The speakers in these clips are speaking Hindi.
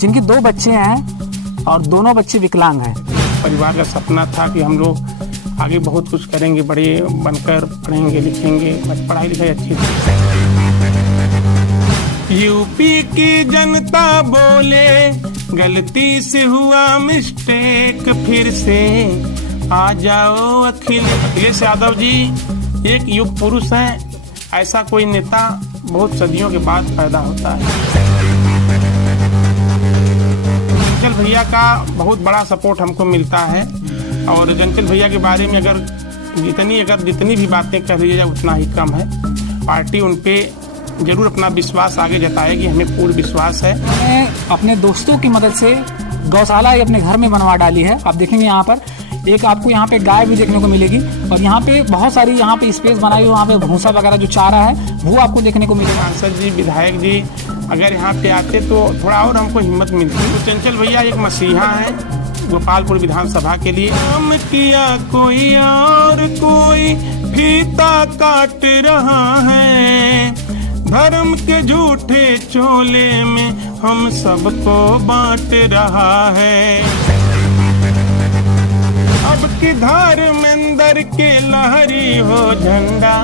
जिनकी 2 बच्चे हैं और दोनों बच्चे विकलांग हैं। परिवार का सपना था कि हम लोग आगे बहुत कुछ करेंगे, बड़े बनकर पढ़ेंगे लिखेंगे, पढ़ाई लिखाई अच्छी थी। यूपी की जनता बोले गलती से हुआ मिस्टेक, फिर से आ जाओ अखिलेश यादव जी एक युग पुरुष हैं। ऐसा कोई नेता बहुत सदियों के बाद पैदा होता है। चंचल भैया का बहुत बड़ा सपोर्ट हमको मिलता है और चंचल भैया के बारे में अगर जितनी भी बातें कह दी जाए उतना ही कम है। पार्टी उन पे जरूर अपना विश्वास आगे जताएगी, हमें पूर्ण विश्वास है। मैंने अपने दोस्तों की मदद से गौशाला अपने घर में बनवा डाली है। आप देखेंगे यहाँ पर एक आपको यहाँ पे गाय भी देखने को मिलेगी और यहाँ पे बहुत सारी यहाँ पे स्पेस बनाई हुई, वहाँ पे भूसा वगैरह जो चारा है वो आपको देखने को मिलेगा। सांसद जी, विधायक जी अगर यहाँ पे आते तो थोड़ा और हमको हिम्मत मिलती। तो चंचल भैया एक मसीहा है गोपालपुर विधानसभा के लिए। काम किया कोई और कोई फीता काट रहा है, धर्म के झूठे चोले में हम सबको बांट रहा है। अब की धार में अंदर के लहरी हो झंडा,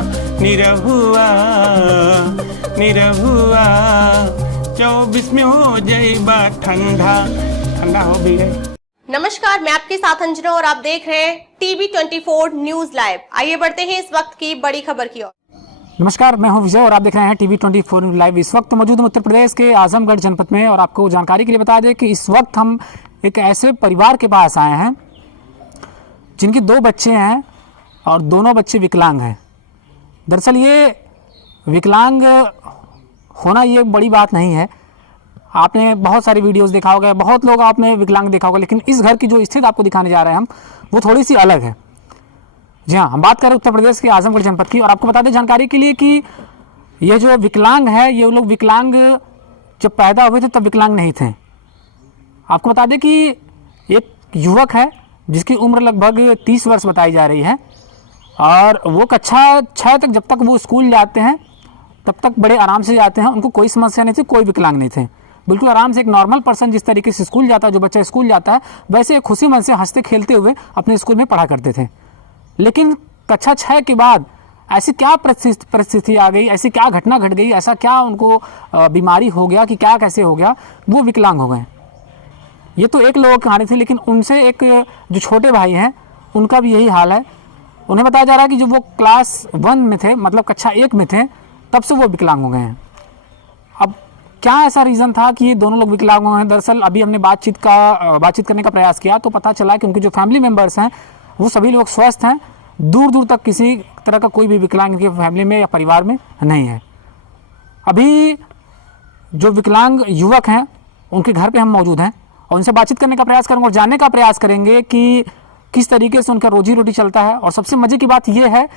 निरहुआ 24 में हो जाएगा ठंडा, ठंडा हो भी है। नमस्कार, मैं आपके साथ अंजना और आप देख रहे हैं टीवी 24 न्यूज लाइव। आइए बढ़ते हैं इस वक्त की बड़ी खबर की ओर। नमस्कार, मैं हूं विजय और आप देख रहे हैं टीवी 24 लाइव। इस वक्त मौजूद उत्तर प्रदेश के आजमगढ़ जनपद में और आपको जानकारी के लिए बता दें कि इस वक्त हम एक ऐसे परिवार के पास आए हैं जिनकी 2 बच्चे हैं और दोनों बच्चे विकलांग हैं। दरअसल ये विकलांग होना ये बड़ी बात नहीं है। आपने बहुत सारी वीडियोस देखा होगा, बहुत लोग आपने विकलांग देखा होगा, लेकिन इस घर की जो स्थिति आपको दिखाने जा रहे हैं हम वो थोड़ी सी अलग है। जी हाँ, हम बात करें उत्तर प्रदेश के आजमगढ़ जनपद की और आपको बता दें जानकारी के लिए कि ये जो विकलांग है, ये लोग विकलांग जब पैदा हुए थे तब विकलांग नहीं थे। आपको बता दें कि एक युवक है जिसकी उम्र लगभग 30 वर्ष बताई जा रही है और वो कक्षा 6 तक जब तक वो स्कूल जाते हैं तब तक बड़े आराम से जाते हैं, उनको कोई समस्या नहीं थी, कोई विकलांग नहीं थे, बिल्कुल आराम से एक नॉर्मल पर्सन जिस तरीके से स्कूल जाता है, जो बच्चा स्कूल जाता है वैसे खुशी मन से हंसते खेलते हुए अपने स्कूल में पढ़ा करते थे। लेकिन कक्षा 6 के बाद ऐसी क्या परिस्थिति आ गई, ऐसी क्या घटना घट गई, ऐसा क्या उनको बीमारी हो गया कि क्या कैसे हो गया, वो विकलांग हो गए। ये तो एक लोगों की कहानी थी, लेकिन उनसे एक जो छोटे भाई हैं उनका भी यही हाल है। उन्हें बताया जा रहा है कि जब वो क्लास 1 में थे, मतलब कक्षा 1 में थे, तब से वो विकलांग हो गए हैं। अब क्या ऐसा रीज़न था कि ये दोनों लोग विकलांग हुए हैं? दरअसल अभी हमने बातचीत करने का प्रयास किया तो पता चला कि उनके जो फैमिली मेम्बर्स हैं वो सभी लोग स्वस्थ हैं, दूर दूर तक किसी तरह का कोई भी विकलांग इनके फैमिली में या परिवार में नहीं है। अभी जो विकलांग युवक हैं उनके घर पे हम मौजूद हैं और उनसे बातचीत करने का प्रयास करेंगे और जानने का प्रयास करेंगे कि किस तरीके से उनका रोजी रोटी चलता है। और सबसे मजे की बात यह है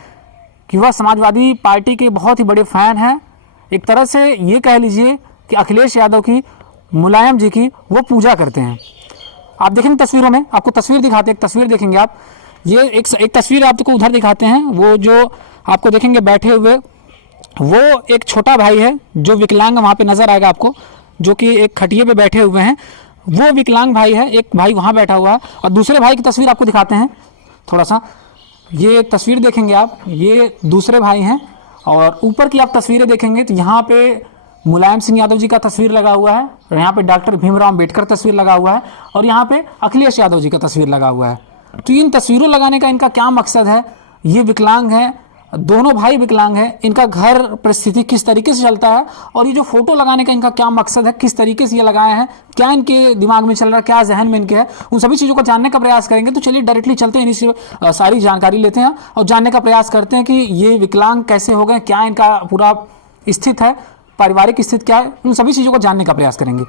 कि वह समाजवादी पार्टी के बहुत ही बड़े फैन हैं। एक तरह से ये कह लीजिए कि अखिलेश यादव की, मुलायम जी की वो पूजा करते हैं। आप देखेंगे तस्वीरों में, आपको तस्वीर दिखाते हैं, एक तस्वीर देखेंगे आप, ये एक तस्वीर आपको उधर दिखाते हैं। वो जो आपको देखेंगे बैठे हुए, वो एक छोटा भाई है जो विकलांग वहाँ पे नजर आएगा आपको, जो कि एक खटिए पे बैठे हुए हैं, वो विकलांग भाई है। एक भाई वहाँ बैठा हुआ है और दूसरे भाई की तस्वीर आपको दिखाते हैं थोड़ा सा। ये तस्वीर देखेंगे आप, ये दूसरे भाई हैं और ऊपर की आप तस्वीरें देखेंगे तो यहाँ पे मुलायम सिंह यादव जी का तस्वीर लगा हुआ है और यहाँ पे डॉक्टर भीमराव अम्बेडकर तस्वीर लगा हुआ है और यहाँ पे अखिलेश यादव जी का तस्वीर लगा हुआ है। तो इन तस्वीरों लगाने का इनका क्या मकसद है? ये विकलांग है, दोनों भाई विकलांग हैं, इनका घर परिस्थिति किस तरीके से चलता है और ये जो फोटो लगाने का इनका क्या मकसद है, किस तरीके से ये लगाए हैं, क्या इनके दिमाग में चल रहा है, क्या जहन में इनके है, उन सभी चीज़ों को जानने का प्रयास करेंगे। तो चलिए डायरेक्टली चलते हैं, इन्हीं से सारी जानकारी लेते हैं और जानने का प्रयास करते हैं कि ये विकलांग कैसे हो गए, क्या इनका पूरा स्थिति है, पारिवारिक स्थिति क्या है, उन सभी चीज़ों को जानने का प्रयास करेंगे।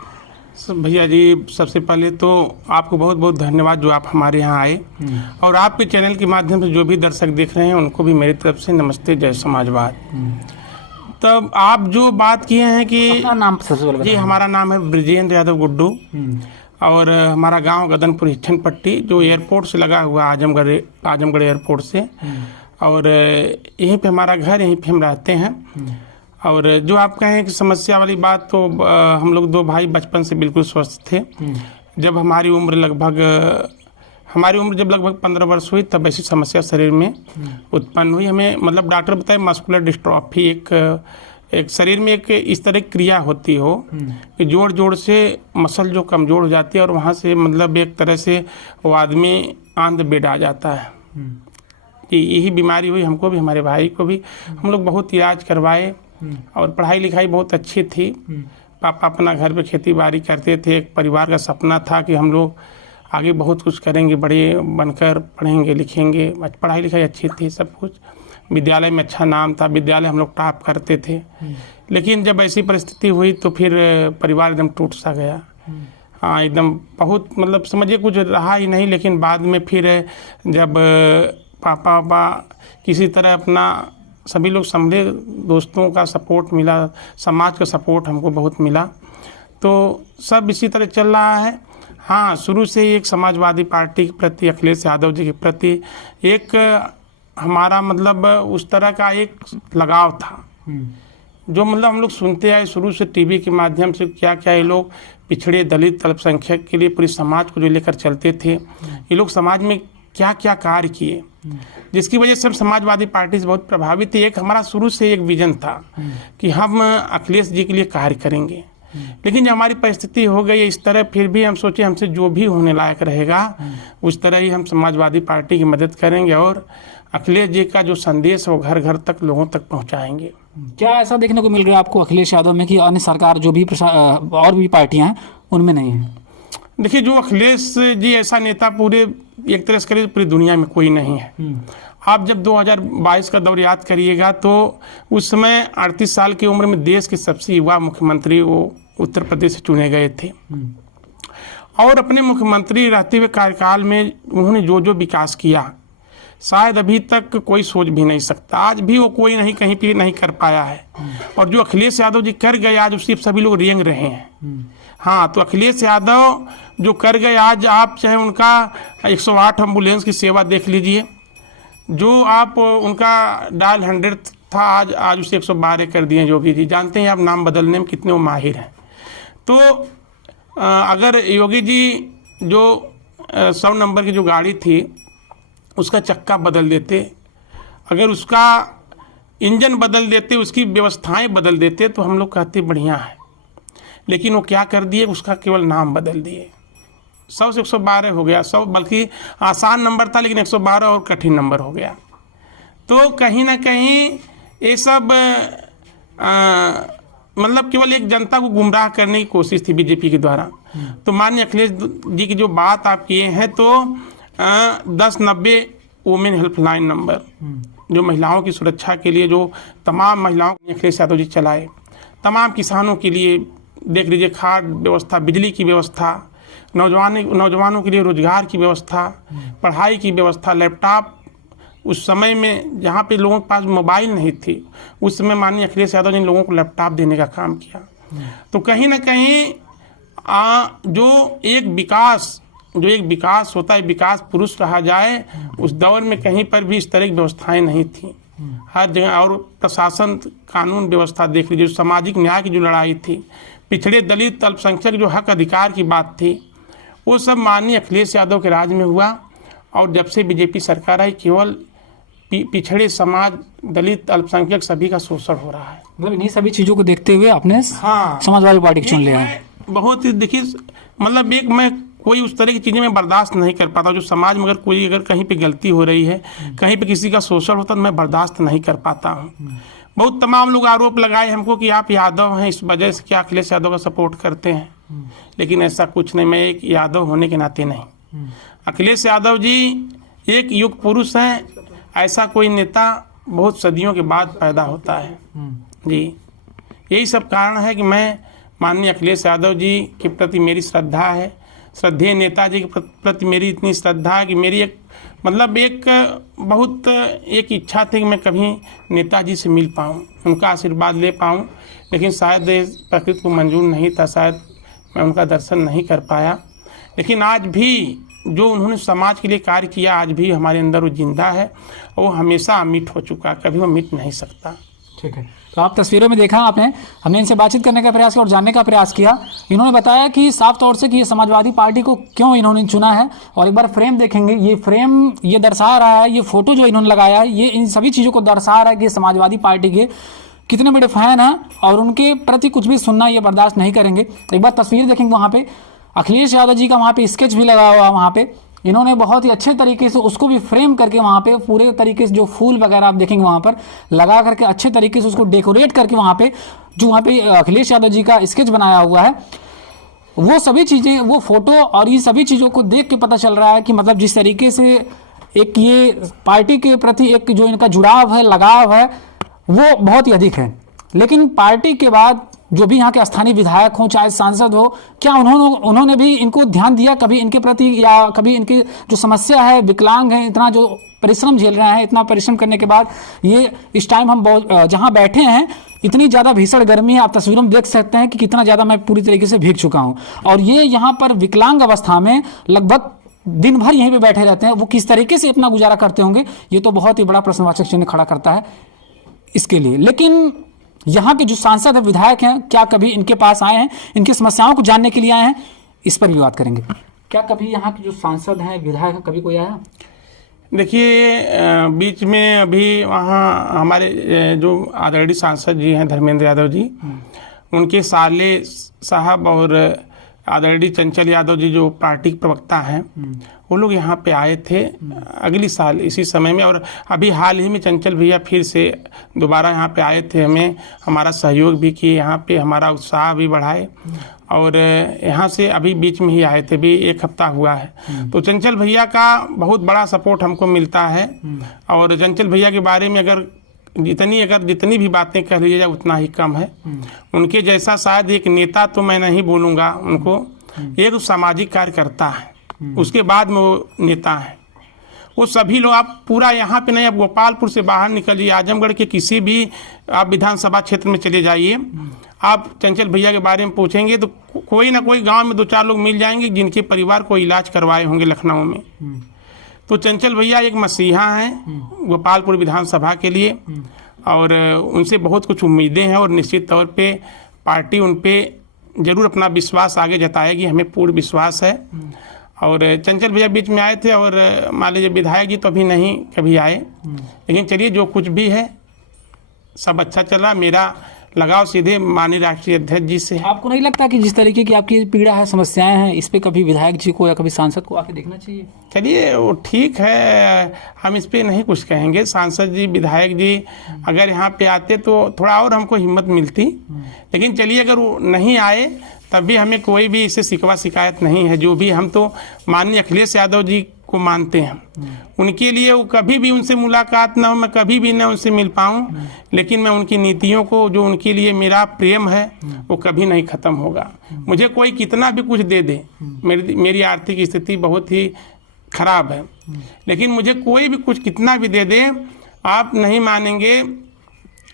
भैया जी, सबसे पहले तो आपको बहुत बहुत धन्यवाद जो आप हमारे यहाँ आए और आपके चैनल के माध्यम से जो भी दर्शक देख रहे हैं उनको भी मेरी तरफ से नमस्ते, जय समाजवाद। तब आप जो बात किए हैं कि नाम जी, हमारा नाम है ब्रिजेंद्र यादव गुड्डू और हमारा गांव गदनपुर हिठन पट्टी, जो एयरपोर्ट से लगा हुआ आजमगढ़ एयरपोर्ट से, और यहीं पे हमारा घर, यहीं पे हम रहते हैं। और जो आप कहें कि समस्या वाली बात, तो हम लोग 2 भाई बचपन से बिल्कुल स्वस्थ थे। जब हमारी उम्र जब लगभग 15 वर्ष हुई तब ऐसी समस्या शरीर में उत्पन्न हुई। हमें मतलब डॉक्टर बताए मस्कुलर डिस्ट्रॉफी, एक शरीर में एक इस तरह की क्रिया होती हो कि जोड़ से मसल जो कमज़ोर हो जाती है और वहाँ से मतलब एक तरह से वो आदमी ऑन द बेड आ जाता है। कि यही बीमारी हुई हमको भी, हमारे भाई को भी। हम लोग बहुत इलाज करवाए और पढ़ाई लिखाई बहुत अच्छी थी। पापा अपना घर पे खेती बाड़ी करते थे। एक परिवार का सपना था कि हम लोग आगे बहुत कुछ करेंगे, बड़े बनकर पढ़ेंगे लिखेंगे। पढ़ाई लिखाई अच्छी थी, सब कुछ। विद्यालय में अच्छा नाम था, विद्यालय हम लोग टॉप करते थे। लेकिन जब ऐसी परिस्थिति हुई तो फिर परिवार एकदम टूट सा गया। हाँ, एकदम बहुत मतलब समझिए कुछ रहा ही नहीं। लेकिन बाद में फिर जब पापा किसी तरह अपना सभी लोग संभले, दोस्तों का सपोर्ट मिला, समाज का सपोर्ट हमको बहुत मिला, तो सब इसी तरह चल रहा है। हाँ, शुरू से ही एक समाजवादी पार्टी के प्रति, अखिलेश यादव जी के प्रति एक हमारा मतलब उस तरह का एक लगाव था, जो मतलब हम लोग सुनते आए शुरू से टीवी के माध्यम से। क्या क्या ये लोग पिछड़े, दलित, अल्पसंख्यक के लिए पूरे समाज को जो लेकर चलते थे, ये लोग समाज में क्या क्या कार्य किए, जिसकी वजह से हम समाजवादी पार्टी से बहुत प्रभावित थे। एक हमारा शुरू से एक विजन था कि हम अखिलेश जी के लिए कार्य करेंगे। लेकिन जब हमारी परिस्थिति हो गई इस तरह, फिर भी हम सोचे हमसे जो भी होने लायक रहेगा उस तरह ही हम समाजवादी पार्टी की मदद करेंगे और अखिलेश जी का जो संदेश है वो घर घर तक लोगों तक पहुंचाएंगे। क्या ऐसा देखने को मिल रहा है आपको अखिलेश यादव में कि अन्य सरकार जो भी और भी पार्टियां हैं उनमें नहीं है? देखिए, जो अखिलेश जी ऐसा नेता पूरे एक तरह से करिए पूरी दुनिया में कोई नहीं है। आप जब 2022 का दौर याद करिएगा तो उस समय 38 साल की उम्र में देश के सबसे युवा मुख्यमंत्री वो उत्तर प्रदेश से चुने गए थे। और अपने मुख्यमंत्री रहते हुए कार्यकाल में उन्होंने जो जो विकास किया, शायद अभी तक कोई सोच भी नहीं सकता। आज भी वो कोई नहीं कहीं पे नहीं कर पाया है। और जो अखिलेश यादव जी कर गए आज उससे सभी लोग रेंग रहे हैं। हाँ, तो अखिलेश यादव जो कर गए आज, आप चाहे उनका 108 एम्बुलेंस की सेवा देख लीजिए, जो आप उनका डायल 100 था आज उसे 112 कर दिए योगी जी। जानते हैं आप नाम बदलने में कितने वो माहिर हैं। तो अगर योगी जी जो 100 नंबर की जो गाड़ी थी उसका चक्का बदल देते, अगर उसका इंजन बदल देते, उसकी व्यवस्थाएं बदल देते तो हम लोग कहते बढ़िया है। लेकिन वो क्या कर दिए, उसका केवल नाम बदल दिए। 100 से 112 हो गया। 100 बल्कि आसान नंबर था लेकिन 112 और कठिन नंबर हो गया। तो कहीं ना कहीं ये सब मतलब केवल एक जनता को गुमराह करने की कोशिश थी बीजेपी के द्वारा। तो माननीय अखिलेश जी की जो बात आप किए हैं, तो 1090 वुमेन हेल्पलाइन नंबर, जो महिलाओं की सुरक्षा के लिए जो तमाम महिलाओं को अखिलेश यादव जी चलाए, तमाम किसानों के लिए देख लीजिए खाद व्यवस्था, बिजली की व्यवस्था, नौजवानों के लिए रोजगार की व्यवस्था, पढ़ाई की व्यवस्था, लैपटॉप। उस समय में जहाँ पे लोगों के पास मोबाइल नहीं थी, उस समय माननीय अखिलेश यादव जी ने लोगों को लैपटॉप देने का काम किया। तो कहीं ना कहीं जो एक विकास होता है, विकास पुरुष रहा जाए, उस दौर में कहीं पर भी इस तरह की व्यवस्थाएं नहीं थी हर जगह। और प्रशासन, कानून व्यवस्था देख लीजिए, सामाजिक न्याय की जो लड़ाई थी, पिछड़े, दलित, अल्पसंख्यक जो हक अधिकार की बात थी, वो सब माननीय अखिलेश यादव के राज में हुआ। और जब से बीजेपी सरकार आई, केवल पिछड़े समाज, दलित, अल्पसंख्यक सभी का शोषण हो रहा है। मतलब इन्हीं सभी चीज़ों को देखते हुए आपने हाँ समाजवादी पार्टी को चुन लिया है। बहुत ही देखिए, मतलब एक मैं कोई उस तरह की चीज़ें मैं बर्दाश्त नहीं कर पाता। जो समाज में अगर कहीं पे गलती हो रही है, कहीं पे किसी का शोषण होता है, तो मैं बर्दाश्त नहीं कर पाता हूँ। बहुत तमाम लोग आरोप लगाए हमको कि आप यादव हैं, इस वजह से क्या अखिलेश यादव का सपोर्ट करते हैं। लेकिन ऐसा कुछ नहीं, मैं एक यादव होने के नाते नहीं। अखिलेश यादव जी एक युग पुरुष हैं। ऐसा कोई नेता बहुत सदियों के बाद पैदा होता है जी। यही सब कारण है कि मैं माननीय अखिलेश यादव जी के प्रति मेरी श्रद्धा है, श्रद्धेय नेताजी के प्रति मेरी इतनी श्रद्धा है कि मेरी एक बहुत एक इच्छा थी कि मैं कभी नेताजी से मिल पाऊँ, उनका आशीर्वाद ले पाऊँ। लेकिन शायद प्रकृति को मंजूर नहीं था, शायद मैं उनका दर्शन नहीं कर पाया। लेकिन आज भी जो उन्होंने समाज के लिए कार्य किया, आज भी हमारे अंदर वो जिंदा है और वो हमेशा अमिट हो चुका, कभी वो मिट नहीं सकता। ठीक है। तो आप तस्वीरों में देखा आपने, हमने इनसे बातचीत करने का प्रयास किया और जानने का प्रयास किया। इन्होंने बताया कि साफ तौर से कि ये समाजवादी पार्टी को क्यों इन्होंने चुना है। और एक बार फ्रेम देखेंगे, ये फ्रेम ये दर्शा रहा है, ये फोटो जो इन्होंने लगाया है ये इन सभी चीज़ों को दर्शा रहा है कि समाजवादी पार्टी के कितने बड़े फैन हैं और उनके प्रति कुछ भी सुनना ये बर्दाश्त नहीं करेंगे। एक बार तस्वीर देखेंगे, वहाँ पे अखिलेश यादव जी का वहाँ पे स्केच भी लगा हुआ है। वहाँ पे इन्होंने बहुत ही अच्छे तरीके से उसको भी फ्रेम करके वहाँ पे पूरे तरीके से जो फूल वगैरह आप देखेंगे वहाँ पर लगा करके अच्छे तरीके से उसको डेकोरेट करके वहाँ पे जो वहाँ पे अखिलेश यादव जी का स्केच बनाया हुआ है, वो सभी चीज़ें, वो फोटो और ये सभी चीज़ों को देख के पता चल रहा है कि मतलब जिस तरीके से एक ये पार्टी के प्रति एक जो इनका जुड़ाव है, लगाव है, वो बहुत ही अधिक है। लेकिन पार्टी के बाद जो भी यहाँ के स्थानीय विधायक हों चाहे सांसद हो, क्या उन्होंने भी इनको ध्यान दिया कभी इनके प्रति, या कभी इनकी जो समस्या है, विकलांग हैं, इतना जो परिश्रम झेल रहे हैं, इतना परिश्रम करने के बाद ये इस टाइम हम जहाँ बैठे हैं इतनी ज़्यादा भीषण गर्मी है, आप तस्वीरों में देख सकते हैं कि कितना ज़्यादा मैं पूरी तरीके से भीग चुका हूँ। और ये यहाँ पर विकलांग अवस्था में लगभग दिन भर यहीं पर बैठे रहते हैं, वो किस तरीके से अपना गुजारा करते होंगे ये तो बहुत ही बड़ा प्रश्नवाचक चिन्ह खड़ा करता है इसके लिए। लेकिन यहाँ के जो सांसद है, विधायक हैं, क्या कभी इनके पास आए हैं, इनकी समस्याओं को जानने के लिए आए हैं, इस पर भी बात करेंगे। क्या कभी यहाँ के जो सांसद हैं, विधायक हैं, कभी कोई आया? देखिए, बीच में अभी वहाँ हमारे जो आदरणीय सांसद जी हैं धर्मेंद्र यादव जी, उनके साले साहब और आदरणीय चंचल यादव जी जो पार्टी के प्रवक्ता हैं, वो लोग यहाँ पे आए थे अगली साल इसी समय में। और अभी हाल ही में चंचल भैया फिर से दोबारा यहाँ पे आए थे, हमें हमारा सहयोग भी किए, यहाँ पे हमारा उत्साह भी बढ़ाए। और यहाँ से अभी बीच में ही आए थे, भी 1 हफ्ता हुआ है। तो चंचल भैया का बहुत बड़ा सपोर्ट हमको मिलता है। और चंचल भैया के बारे में अगर जितनी भी बातें कह लीजिए उतना ही कम है। उनके जैसा शायद एक नेता तो मैं नहीं बोलूँगा उनको, एक सामाजिक कार्यकर्ता है, उसके बाद में वो नेता है। वो सभी लोग, आप पूरा यहाँ पे नहीं, आप गोपालपुर से बाहर निकलिए, आजमगढ़ के किसी भी आप विधानसभा क्षेत्र में चले जाइए, आप चंचल भैया के बारे में पूछेंगे तो कोई ना कोई गांव में 2-4 लोग मिल जाएंगे जिनके परिवार को इलाज करवाए होंगे लखनऊ में। तो चंचल भैया एक मसीहा हैं गोपालपुर विधानसभा के लिए, और उनसे बहुत कुछ उम्मीदें हैं। और निश्चित तौर पे पार्टी उन पे जरूर अपना विश्वास आगे जताएगी, हमें पूर्ण विश्वास है। और चंचल भैया बीच में आए थे, और मान लीजिए विधायक जी तो अभी नहीं कभी आए, लेकिन चलिए जो कुछ भी है सब अच्छा चला। मेरा लगाव सीधे माननीय राष्ट्रीय अध्यक्ष जी से है। आपको नहीं लगता कि जिस तरीके की आपकी पीड़ा है, समस्याएं हैं, इस पे कभी विधायक जी को या कभी सांसद को आके देखना चाहिए? चलिए वो ठीक है, हम इस पे नहीं कुछ कहेंगे। सांसद जी, विधायक जी अगर यहाँ पे आते तो थोड़ा और हमको हिम्मत मिलती, लेकिन चलिए अगर वो नहीं आए तब भी हमें कोई भी इससे शिकवा शिकायत नहीं है। जो भी हम तो माननीय अखिलेश यादव जी को मानते हैं, उनके लिए वो कभी भी उनसे मुलाकात ना हो, मैं कभी भी ना उनसे मिल पाऊँ, लेकिन मैं उनकी नीतियों को, जो उनके लिए मेरा प्रेम है वो कभी नहीं ख़त्म होगा। मुझे कोई कितना भी कुछ दे दे, मेरी आर्थिक स्थिति बहुत ही खराब है, लेकिन मुझे कोई भी कुछ कितना भी दे दे, आप नहीं मानेंगे,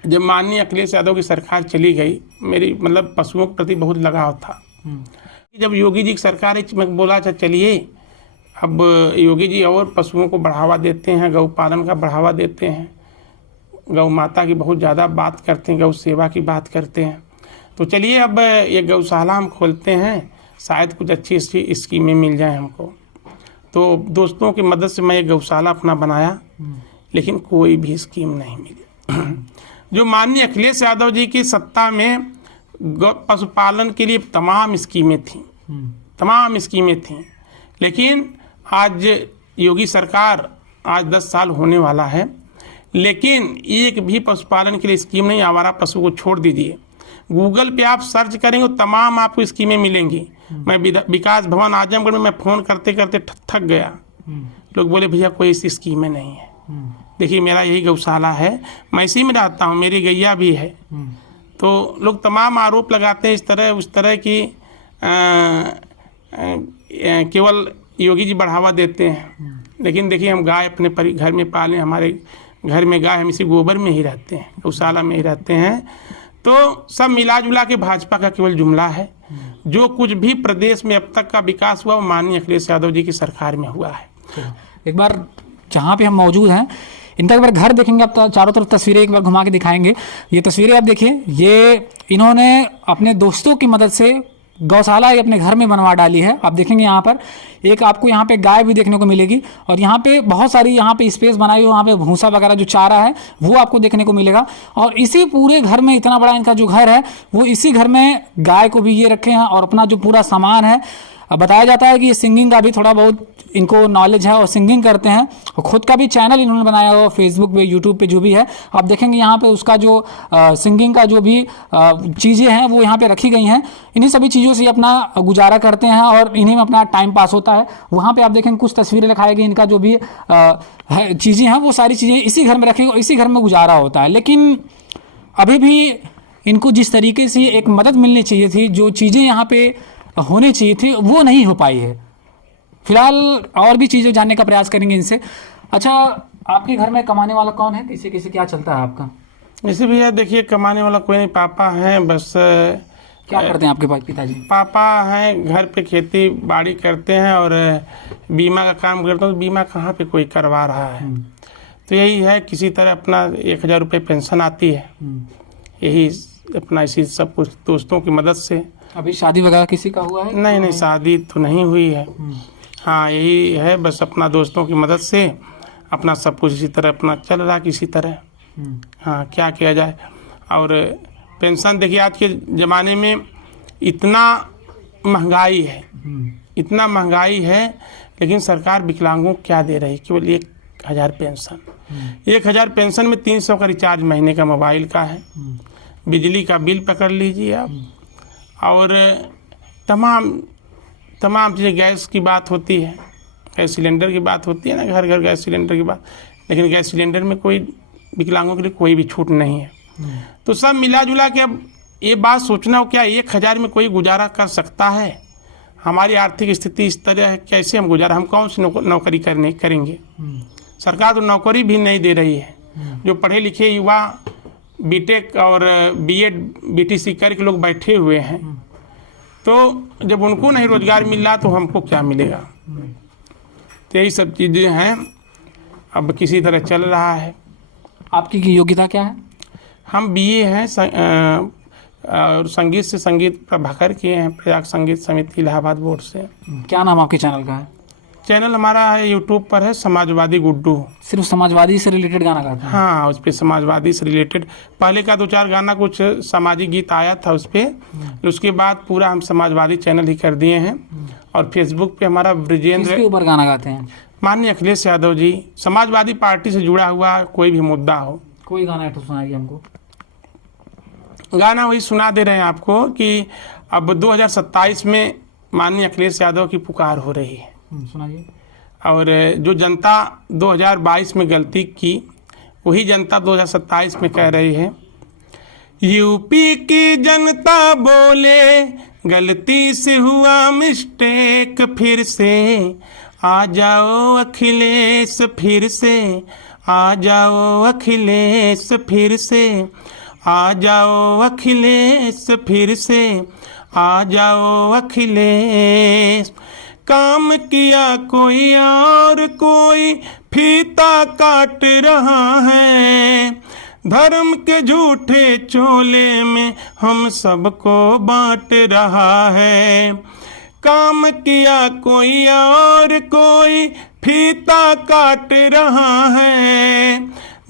जब माननीय अखिलेश यादव की सरकार चली गई, मेरी मतलब पशुओं के प्रति बहुत लगाव था। जब योगी जी की सरकार मैं बोला था चलिए अब योगी जी और पशुओं को बढ़ावा देते हैं, गौ पालन का बढ़ावा देते हैं, गौ माता की बहुत ज़्यादा बात करते हैं, गौ सेवा की बात करते हैं, तो चलिए अब ये गौशाला हम खोलते हैं, शायद कुछ अच्छी अच्छी स्कीमें मिल जाए हमको। तो दोस्तों की मदद से मैं ये गौशाला अपना बनाया, लेकिन कोई भी स्कीम नहीं मिली। जो माननीय अखिलेश यादव जी की सत्ता में पशुपालन के लिए तमाम स्कीमें थीं, लेकिन आज योगी सरकार, आज 10 साल होने वाला है, लेकिन एक भी पशुपालन के लिए स्कीम नहीं। आवारा पशु को छोड़ दीजिए, गूगल पे आप सर्च करेंगे तो तमाम आपको स्कीमें मिलेंगी। मैं विकास भवन आजमगढ़ में मैं फ़ोन करते करते थक गया, लोग बोले भैया कोई ऐसी स्कीमें नहीं है। देखिए मेरा यही गौशाला है, मैं इसी में रहता हूँ, मेरी गैया भी है। तो लोग तमाम आरोप लगाते हैं इस तरह उस तरह की, केवल योगी जी बढ़ावा देते हैं, लेकिन देखिए हम गाय अपने घर में पालें, हमारे घर में गाय, हम इसी गोबर में ही रहते हैं, गौशाला में ही रहते हैं। तो सब मिला जुला के भाजपा का केवल जुमला है। जो कुछ भी प्रदेश में अब तक का विकास हुआ वो माननीय अखिलेश यादव जी की सरकार में हुआ है। एक बार जहाँ पे हम मौजूद हैं, इनका एक बार घर देखेंगे आप, चारों तरफ तस्वीरें एक बार घुमा के दिखाएंगे। ये तस्वीरें आप देखिए, ये इन्होंने अपने दोस्तों की मदद से गौशाला ये अपने घर में बनवा डाली है। आप देखेंगे यहाँ पर एक आपको यहाँ पे गाय भी देखने को मिलेगी और यहाँ पे बहुत सारी यहाँ पे स्पेस बनाई हुई, वहाँ पे भूसा वगैरह जो चारा है वो आपको देखने को मिलेगा। और इसी पूरे घर में, इतना बड़ा इनका जो घर है, वो इसी घर में गाय को भी ये रखे हैं और अपना जो पूरा सामान है। बताया जाता है कि ये सिंगिंग का भी थोड़ा बहुत इनको नॉलेज है और सिंगिंग करते हैं और खुद का भी चैनल इन्होंने बनाया हुआ फेसबुक पे, यूट्यूब पे जो भी है। आप देखेंगे यहाँ पे उसका जो सिंगिंग का जो भी चीज़ें हैं वो यहाँ पे रखी गई हैं। इन्हीं सभी चीज़ों से अपना गुजारा करते हैं और इन्हीं में अपना टाइम पास होता है। वहाँ पे आप देखेंगे कुछ तस्वीरें दिखाई गई, इनका जो भी चीज़ें हैं वो सारी चीज़ें इसी घर में रखी, इसी घर में गुजारा होता है। लेकिन अभी भी इनको जिस तरीके से एक मदद मिलनी चाहिए थी, जो चीज़ें यहाँ पे होनी चाहिए थी, वो नहीं हो पाई है। फिलहाल और भी चीज़ें जानने का प्रयास करेंगे इनसे। अच्छा, आपके घर में कमाने वाला कौन है, किसी किसी क्या चलता है आपका? जैसे भैया देखिए, कमाने वाला कोई नहीं, पापा हैं बस। क्या करते हैं आपके पिताजी? पापा हैं, घर पे खेती बाड़ी करते हैं और बीमा का काम करते हैं। तो बीमा कहाँ पे कोई करवा रहा है, तो यही है, किसी तरह अपना 1000 रुपये पेंशन आती है, यही अपना इसी सब कुछ दोस्तों की मदद से। अभी शादी वगैरह किसी का हुआ है? नहीं, शादी तो नहीं हुई है। हाँ, यही है बस, अपना दोस्तों की मदद से अपना सब कुछ इसी तरह अपना चल रहा किसी तरह। हाँ, क्या किया जाए। और पेंशन देखिए, आज के ज़माने में इतना महंगाई है, इतना महंगाई है, लेकिन सरकार विकलांगों को क्या दे रही, केवल 1000 पेंशन। 1000 पेंशन में 300 का रिचार्ज महीने का मोबाइल का है, बिजली का बिल पकड़ लीजिए आप, और तमाम चीज़ें, गैस की बात होती है, गैस सिलेंडर की बात होती है ना, घर घर गैस सिलेंडर की बात, लेकिन गैस सिलेंडर में कोई विकलांगों के लिए कोई भी छूट नहीं है। तो सब मिला जुला के अब ये बात सोचना हो, क्या 1000 में कोई गुजारा कर सकता है? हमारी आर्थिक स्थिति इस तरह है, कैसे हम गुजारा, हम कौन सी नौकरी करेंगे? सरकार तो नौकरी भी नहीं दे रही है। जो पढ़े लिखे युवा बीटेक और बीएड बीटीसी करके लोग बैठे हुए हैं, तो जब उनको नहीं रोजगार मिल रहा तो हमको क्या मिलेगा? तो यही सब चीज़ें हैं, अब किसी तरह चल रहा है। आपकी योग्यता क्या है? हम बीए हैं और संगीत से संगीत प्रभाकर किए हैं, प्रयाग संगीत समिति इलाहाबाद बोर्ड से। क्या नाम आपके चैनल का है? चैनल हमारा है यूट्यूब पर है, समाजवादी गुड्डू। सिर्फ समाजवादी से रिलेटेड गाना गाते हैं? हाँ, उस पर समाजवादी से रिलेटेड पहले का 2-4 गाना कुछ सामाजिक गीत आया था उस पर, उसके बाद पूरा हम समाजवादी चैनल ही कर दिए हैं। और फेसबुक पे हमारा ब्रिजेंद्र। किसके ऊपर गाना गाते हैं? माननीय अखिलेश यादव जी, समाजवादी पार्टी से जुड़ा हुआ कोई भी मुद्दा हो। कोई गाना तो सुनाइए हमको। गाना वही सुना दे रहे हैं आपको कि अब 2027 में माननीय अखिलेश यादव की पुकार हो रही है। सुनाइए। और जो जनता 2022 में गलती की, वही जनता 2027 में कह रही है। यूपी की जनता बोले गलती से हुआ मिस्टेक, फिर से आ जाओ अखिलेश, फिर से आ जाओ अखिलेश, फिर से आ जाओ अखिलेश, फिर से आ जाओ अखिलेश। काम किया कोई और कोई फीता काट रहा है, धर्म के झूठे चोले में हम सबको बांट रहा है। काम किया कोई और कोई फीता काट रहा है,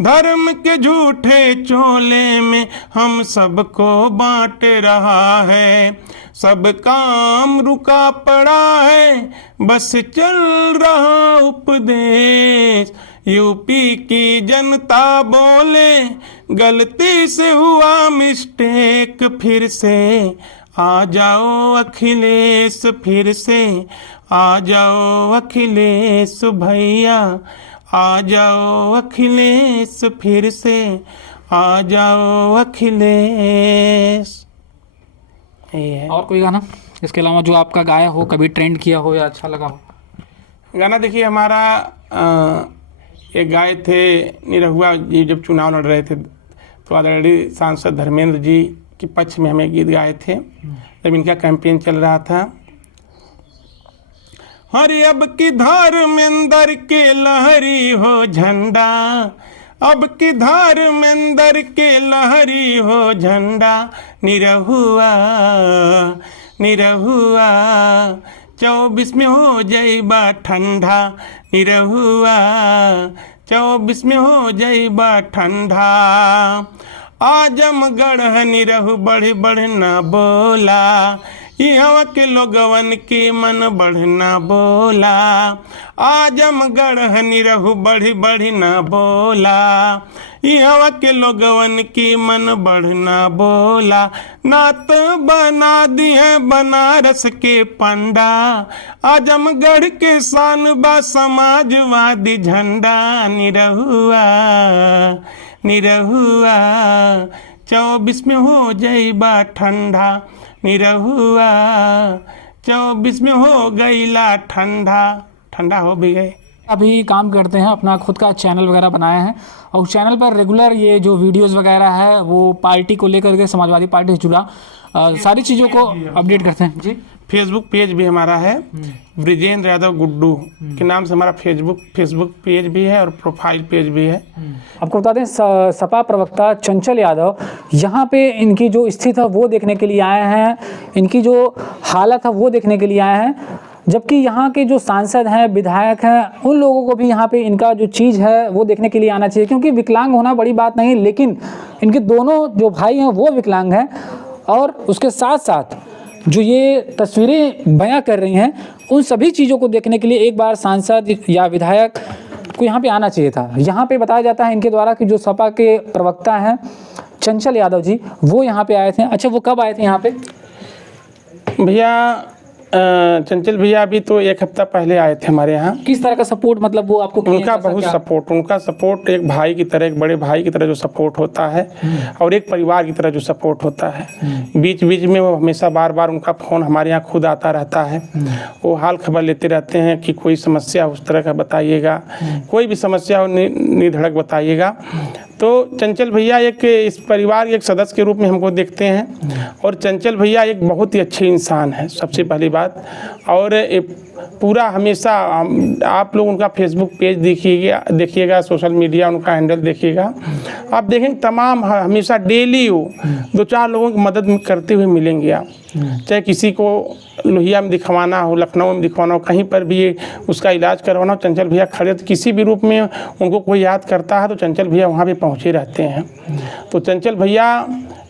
धर्म के झूठे चोले में हम सबको बांट रहा है। सब काम रुका पड़ा है, बस चल रहा उपदेश। यूपी की जनता बोले गलती से हुआ मिस्टेक, फिर से आ जाओ अखिलेश, फिर से आ जाओ अखिलेश भैया, आ जाओ अखिलेश, फिर से आ जाओ अखिलेश। और कोई गाना इसके अलावा जो आपका गाया हो, कभी ट्रेंड किया हो या अच्छा लगा हो? गाना देखिए, हमारा एक गाए थे निरहुआ जी, जब चुनाव लड़ रहे थे तो आदरणीय सांसद धर्मेंद्र जी के पक्ष में हमें गीत गाए थे जब इनका कैंपेन चल रहा था। हर अब की धर्मेंद्र के लहरी हो झंडा, अब की धर्मेंद्र के लहरी हो झंडा निरहुआ निरहुआ 24 में हो जाइबा ठंडा निरहुआ 24 में हो जाइबा ठंडा आजमगढ़ निरहु बढ़ बढ़ना बोला यहाँ के लोगवन के मन बढ़ना बोला आजमगढ़ निरहु बढ़ी बढ़ना बोला यहाँ के लोगवन की मन बढ़ना बोला नात बना दिए बनारस के पंडा आजमगढ़ के शान बा समाजवादी झंडा निरहुआ निरहुआ 24 में हो जाइबा ठंडा निरहुआ 24 में हो गईला ठंडा ठंडा हो भी गए। अभी काम करते हैं, अपना खुद का चैनल वगैरह बनाया है और उस चैनल पर रेगुलर ये जो वीडियोस वगैरह है वो पार्टी को लेकर के, समाजवादी पार्टी से जुड़ा सारी चीज़ों को अपडेट करते हैं जी। फेसबुक पेज भी हमारा है, ब्रिजेंद्र यादव गुड्डू के नाम से हमारा फेसबुक पेज भी है और प्रोफाइल पेज भी है। आपको बता दें सपा प्रवक्ता चंचल यादव यहाँ पे इनकी जो स्थिति है वो देखने के लिए आए हैं, इनकी जो हालत है वो देखने के लिए आए हैं, जबकि यहाँ के जो सांसद हैं, विधायक हैं, उन लोगों को भी यहाँ पे इनका जो चीज़ है वो देखने के लिए आना चाहिए, क्योंकि विकलांग होना बड़ी बात नहीं, लेकिन इनके दोनों जो भाई हैं वो विकलांग हैं और उसके साथ साथ जो ये तस्वीरें बयां कर रही हैं उन सभी चीज़ों को देखने के लिए एक बार सांसद या विधायक को यहाँ पे आना चाहिए था। यहाँ पे बताया जाता है इनके द्वारा कि जो सपा के प्रवक्ता हैं चंचल यादव जी वो यहाँ पे आए थे। अच्छा, वो कब आए थे यहाँ पे? भैया चंचल भैया अभी तो 1 हफ्ता पहले आए थे हमारे यहाँ। किस तरह का सपोर्ट, मतलब वो आपको उनका बहुत सपोर्ट, उनका सपोर्ट एक भाई की तरह, एक बड़े भाई की तरह जो सपोर्ट होता है और एक परिवार की तरह जो सपोर्ट होता है। बीच बीच में वो हमेशा बार बार उनका फ़ोन हमारे यहाँ खुद आता रहता है, वो हाल खबर लेते रहते हैं कि कोई समस्या उस तरह का बताइएगा, कोई भी समस्या हो निधड़क बताइएगा। तो चंचल भैया एक इस परिवार के एक सदस्य के रूप में हमको देखते हैं और चंचल भैया एक बहुत ही अच्छे इंसान है, सबसे पहली बात। और पूरा हमेशा आप लोग उनका फेसबुक पेज देखिएगा, सोशल मीडिया उनका हैंडल देखिएगा, आप देखेंगे तमाम हमेशा डेली वो 2-4 लोगों की मदद करते हुए मिलेंगे आप। चाहे किसी को लोहिया में दिखवाना हो, लखनऊ में दिखवाना हो, कहीं पर भी उसका इलाज करवाना हो, चंचल भैया खड़े, तो किसी भी रूप में उनको कोई याद करता है तो चंचल भैया वहाँ पे पहुँचे रहते हैं। तो चंचल भैया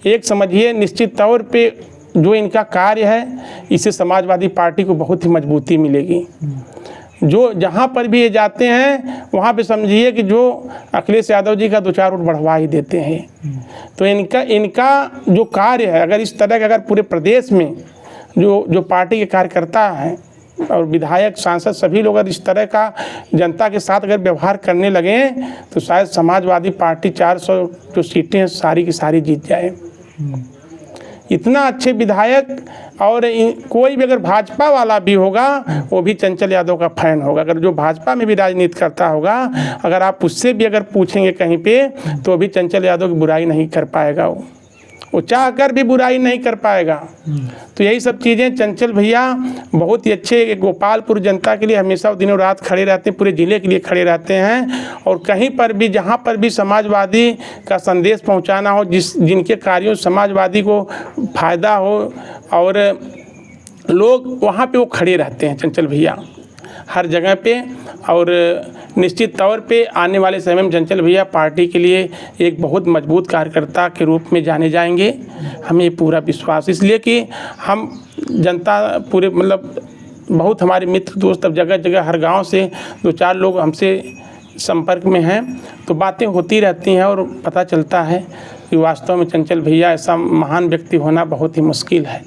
एक समझिए निश्चित तौर पे जो इनका कार्य है इससे समाजवादी पार्टी को बहुत ही मजबूती मिलेगी। जो जहाँ पर भी ये जाते हैं वहाँ पे समझिए कि जो अखिलेश यादव जी का 2-4 वोट बढ़वा ही देते हैं। तो इनका जो कार्य है, अगर इस तरह का अगर पूरे प्रदेश में जो पार्टी के कार्यकर्ता हैं और विधायक सांसद सभी लोग अगर इस तरह का जनता के साथ अगर व्यवहार करने लगे तो शायद समाजवादी पार्टी 400 जो सीटें हैं सारी की सारी जीत जाए। इतना अच्छे विधायक, और कोई भी अगर भाजपा वाला भी होगा वो भी चंचल यादव का फैन होगा। अगर जो भाजपा में भी राजनीति करता होगा, अगर आप उससे भी अगर पूछेंगे कहीं पे तो भी चंचल यादव की बुराई नहीं कर पाएगा, वो चाह कर भी बुराई नहीं कर पाएगा। तो यही सब चीज़ें चंचल भैया बहुत ही अच्छे, गोपालपुर जनता के लिए हमेशा दिनों रात खड़े रहते हैं, पूरे ज़िले के लिए खड़े रहते हैं। और कहीं पर भी जहाँ पर भी समाजवादी का संदेश पहुँचाना हो, जिनके कार्यों से समाजवादी को फ़ायदा हो और लोग वहाँ पे वो खड़े रहते हैं चंचल भैया हर जगह पे। और निश्चित तौर पे आने वाले समय में चंचल भैया पार्टी के लिए एक बहुत मजबूत कार्यकर्ता के रूप में जाने जाएंगे, हमें पूरा विश्वास। इसलिए कि हम जनता पूरे मतलब बहुत हमारे मित्र दोस्त अब जगह जगह हर गांव से 2-4 लोग हमसे संपर्क में हैं, तो बातें होती रहती हैं और पता चलता है कि वास्तव में चंचल भैया ऐसा महान व्यक्ति होना बहुत ही मुश्किल है।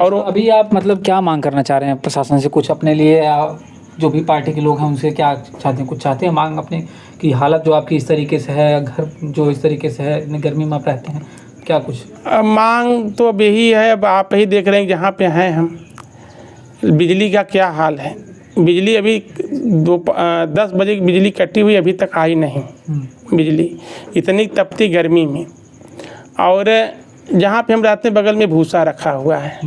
और अभी आप मतलब क्या मांग करना चाह रहे हैं प्रशासन से, कुछ अपने लिए या जो भी पार्टी के लोग हैं उनसे क्या चाहते हैं, कुछ चाहते हैं मांग अपने की? हालत जो आपकी इस तरीके से है, घर जो इस तरीके से है, इतनी गर्मी में आप रहते हैं, क्या कुछ मांग तो अब यही है, अब आप ही देख रहे हैं जहाँ पे हैं हम, बिजली का क्या हाल है। बिजली अभी 10 बजे की बिजली कटी हुई, अभी तक आई नहीं बिजली, इतनी तपती गर्मी में। और जहाँ पे हम रहते हैं बगल में भूसा रखा हुआ है।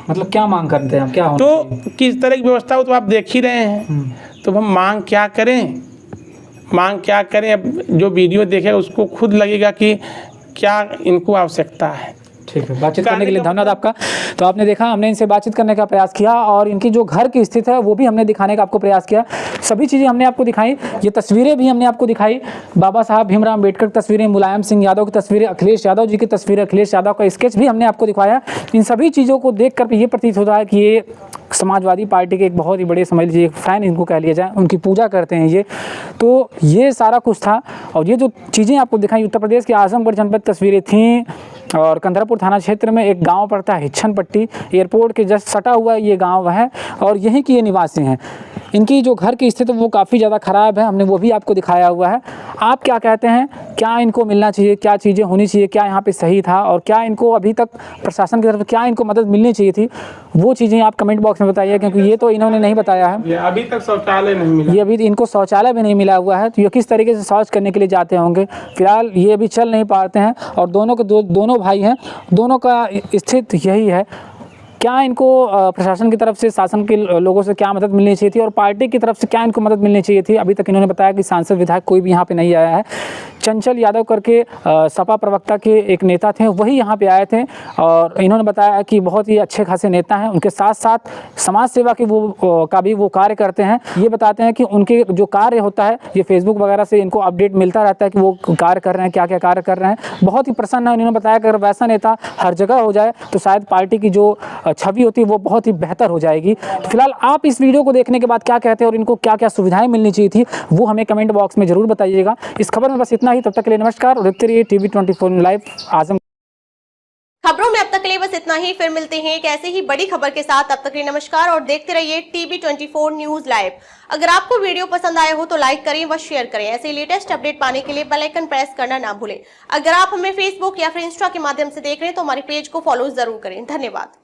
मतलब क्या मांग करते हैं हम, क्या तो किस तरह की व्यवस्था हो तो आप देख ही रहे हैं। तो हम मांग क्या करें, मांग क्या करें, अब जो वीडियो देखेगा उसको खुद लगेगा कि क्या इनको आवश्यकता है। ठीक है, बातचीत करने के लिए धन्यवाद आपका। तो आपने देखा, हमने इनसे बातचीत करने का प्रयास किया और इनकी जो घर की स्थिति है वो भी हमने दिखाने का आपको प्रयास किया। सभी चीज़ें हमने आपको दिखाई, ये तस्वीरें भी हमने आपको दिखाई, बाबा साहब भीमराव अम्बेडकर की तस्वीरें, मुलायम सिंह यादव की तस्वीरें, अखिलेश यादव जी की तस्वीरें, अखिलेश यादव का स्केच भी हमने आपको दिखाया। इन सभी चीज़ों को देख कर ये प्रतीत होता है कि ये समाजवादी पार्टी के एक बहुत ही बड़े, समझ लीजिए फ़ैन इनको कह लिया जाए, उनकी पूजा करते हैं ये। तो ये सारा कुछ था और ये जो चीज़ें आपको दिखाई उत्तर प्रदेश के आजमगढ़ जनपद तस्वीरें थीं। और कंधरापुर थाना क्षेत्र में एक गांव पड़ता है हिच्छनपट्टी, एयरपोर्ट के जस्ट सटा हुआ ये गांव है और यहीं के ये निवासी हैं। इनकी जो घर की स्थिति वो काफ़ी ज़्यादा ख़राब है, हमने वो भी आपको दिखाया हुआ है। आप क्या कहते हैं, क्या इनको मिलना चाहिए, क्या चीज़ें होनी चाहिए, क्या यहाँ पे सही था और क्या इनको अभी तक प्रशासन की तरफ क्या इनको मदद मिलनी चाहिए थी, वो चीज़ें आप कमेंट बॉक्स में बताइए, क्योंकि ये तो इन्होंने नहीं बताया है। अभी तक शौचालय नहीं मिला, ये अभी इनको शौचालय भी नहीं मिला हुआ है, तो ये किस तरीके से शौच करने के लिए जाते होंगे। फिलहाल ये अभी चल नहीं पाते हैं और दोनों के दोनों भाई हैं, दोनों का स्थिति यही है। क्या इनको प्रशासन की तरफ से, शासन के लोगों से क्या मदद मिलनी चाहिए थी और पार्टी की तरफ से क्या इनको मदद मिलनी चाहिए थी। अभी तक इन्होंने बताया कि सांसद विधायक कोई भी यहाँ पे नहीं आया है। चंचल यादव करके सपा प्रवक्ता के एक नेता थे, वही यहाँ पे आए थे और इन्होंने बताया कि बहुत ही अच्छे खासे नेता हैं, उनके साथ साथ समाज सेवा के का भी वो कार्य करते हैं। ये बताते हैं कि उनके जो कार्य होता है, ये फेसबुक वगैरह से इनको अपडेट मिलता रहता है कि वो कार्य कर रहे हैं, क्या क्या कार्य कर रहे हैं। बहुत ही प्रसन्न है। उन्होंने बताया कि अगर वैसा नेता हर जगह हो जाए तो शायद पार्टी की जो छवि होती है वो बहुत ही बेहतर हो जाएगी। तो फिलहाल आप इस वीडियो को देखने के बाद क्या कहते हैं और इनको क्या क्या सुविधाएं मिलनी चाहिए थी, वो हमें कमेंट बॉक्स में जरूर बताइएगा। इस खबर में बस इतना ही, तब तक के लिए नमस्कार और देखते रहिए TV 24 लाइव आजम। खबरों में अब तक के लिए बस इतना ही, फिर मिलते हैं एक ऐसे ही बड़ी खबर के साथ। तब तक के लिए नमस्कार और देखते रहिए TV 24 न्यूज लाइव। अगर आपको वीडियो पसंद आए हो तो लाइक करें व शेयर करें। ऐसे ही लेटेस्ट अपडेट पाने के लिए बेल आइकन प्रेस करना ना भूलें। अगर आप हमें फेसबुक या फिर इंस्टा के माध्यम से देख रहे हैं तो हमारे पेज को फॉलो जरूर करें। धन्यवाद।